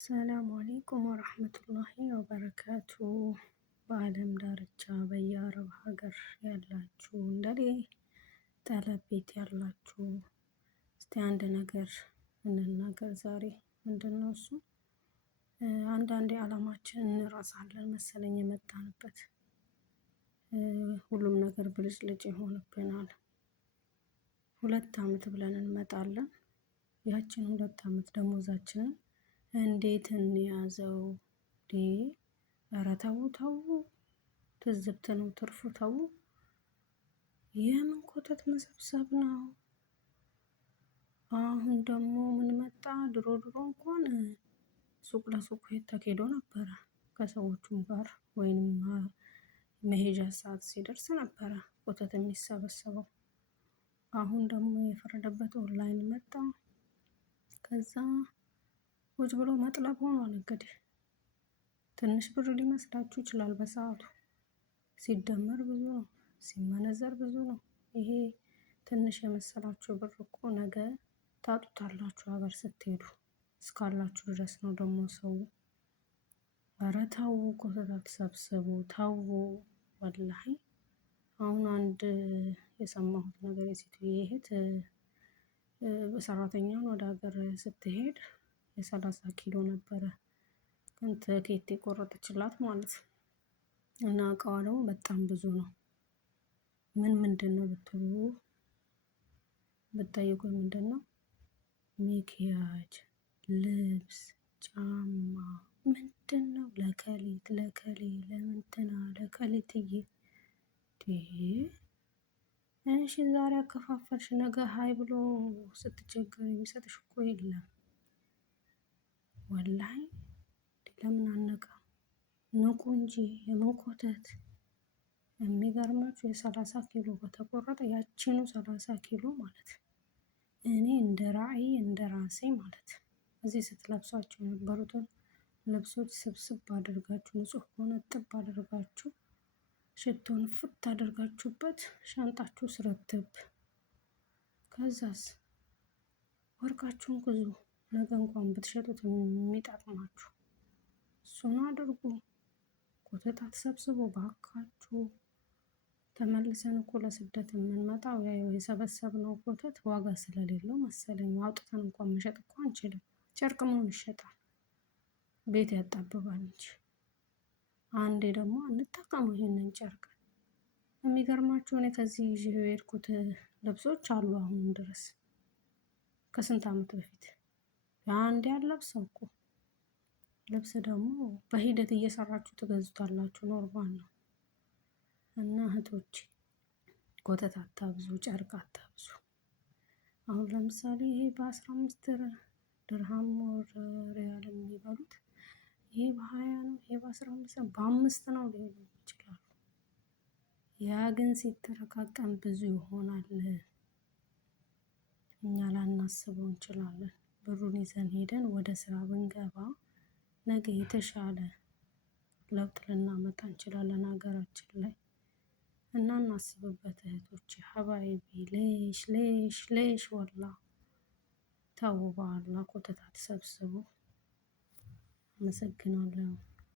ሰላም አለይኩም ወራህመቱላሂ ወበረካቱ። በዓለም ዳርቻ በየአረብ ሀገር ያላችሁ እንደኔ ጠለብ ቤት ያላችሁ እስቲ አንድ ነገር እንናገር ዛሬ። ምንድነው እሱ? አንዳንዴ አላማችንን እንረሳለን መሰለኝ የመጣንበት። ሁሉም ነገር ብልጭልጭ ይሆንብናል። 2 አመት ብለን እንመጣለን። ያችን 2 አመት ደሞዛችንን እንዴት እንያዘው? ኧረ ተው ተው፣ ትዝብት ነው ትርፉ። ተው፣ የምን ኮተት መሰብሰብ ነው? አሁን ደግሞ ምን መጣ? ድሮ እንኳን ሱቅ ለሱቅ ተኬዶ ነበረ ከሰዎቹም ጋር ወይንም መሄጃ ሰዓት ሲደርስ ነበረ ኮተት የሚሰበሰበው። አሁን ደግሞ የፈረደበት ኦንላይን መጣ። ከዛ ቁጭ ብሎ መጥለብ ሆኗል። እንግዲህ ትንሽ ብር ሊመስላችሁ ይችላል በሰዓቱ፣ ሲደመር ብዙ ነው፣ ሲመነዘር ብዙ ነው። ይሄ ትንሽ የመሰላችሁ ብር እኮ ነገ ታጡታላችሁ ሀገር ስትሄዱ። እስካላችሁ ድረስ ነው ደግሞ ሰው። ኧረ ተው ኮተት አትሰብስቡ ተው። ወላሂ አሁን አንድ የሰማሁት ነገር የሴትዮ እህት ሰራተኛውን ወደ ሀገር ስትሄድ የ30 ኪሎ ነበረ ግን ትኬት የቆረጠችላት ማለት ነው። እና እቃዋ ደግሞ በጣም ብዙ ነው። ምንድነው ብትሉ ብትጠይቁኝ ምንድነው? ሚኪያጅ፣ ልብስ፣ ጫማ ምንድነው ለከሊት ለእንትና ለከሊትዬ። እሺ ዛሬ አከፋፈልሽ ነገ ሀይ ብሎ ስትቸገር የሚሰጥሽ እኮ የለም። ወላሂ ለምን አንነቃም? ንቁ እንጂ የምን ኮተት። የሚገርማችሁ የ30 ኪሎ በተቆረጠ ያቺኑ 30 ኪሎ ማለት እኔ እንደ ራዕይ እንደ ራሴ ማለት እዚህ ስትለብሷቸው የነበሩትን ልብሶች ስብስብ አድርጋችሁ ንጹህ ከሆነ እጥብ አድርጋችሁ ሽቶን ፍት አድርጋችሁበት ሻንጣችሁ ስረትብ። ከዛስ ወርቃችሁን ግዙ። ነገ እንኳን ብትሸጡት የሚጠቅማችሁ እሱን አድርጉ። ኮተት አትሰብስቡ ባካችሁ። ተመልሰን እኮ ለስደት የምንመጣው ያው የሰበሰብነው ኮተት ዋጋ ስለሌለው መሰለኝ። አውጥተን እንኳን መሸጥ እኮ አንችልም። ጨርቅ መሆን ይሸጣል፣ ቤት ያጣብባል እንጂ። አንዴ ደግሞ እንጠቀመው ይሄንን ጨርቅ። የሚገርማችሁ እኔ ከዚህ ይዤ የሄድኩት ልብሶች አሉ አሁንም ድረስ ከስንት አመት በፊት አንዴ አለብሰው እኮ። ልብስ ደግሞ በሂደት እየሰራችሁ ትገዙታላችሁ፣ ኖርማል ነው። እና እህቶች ኮተት አታብዙ፣ ጨርቅ አታብዙ። አሁን ለምሳሌ ይሄ በ15 ድርሃም ወር ሪያል የሚበሉት ይሄ በ20 ነው፣ ይሄ በ15 ነው፣ በ5 ነው ሊሆኑ ይችላሉ። ያ ግን ሲተረቃቀም ብዙ ይሆናል። እኛ ላናስበው እንችላለን። ብሩን ይዘን ሄደን ወደ ስራ ብንገባ ነገ የተሻለ ለውጥ ልናመጣ እንችላለን ሀገራችን ላይ። እና እናስብበት እህቶቼ ሀባይቢ። ሌሽ ወላ ተው በአላህ ኮተት አትሰብስቡ። አመሰግናለሁ።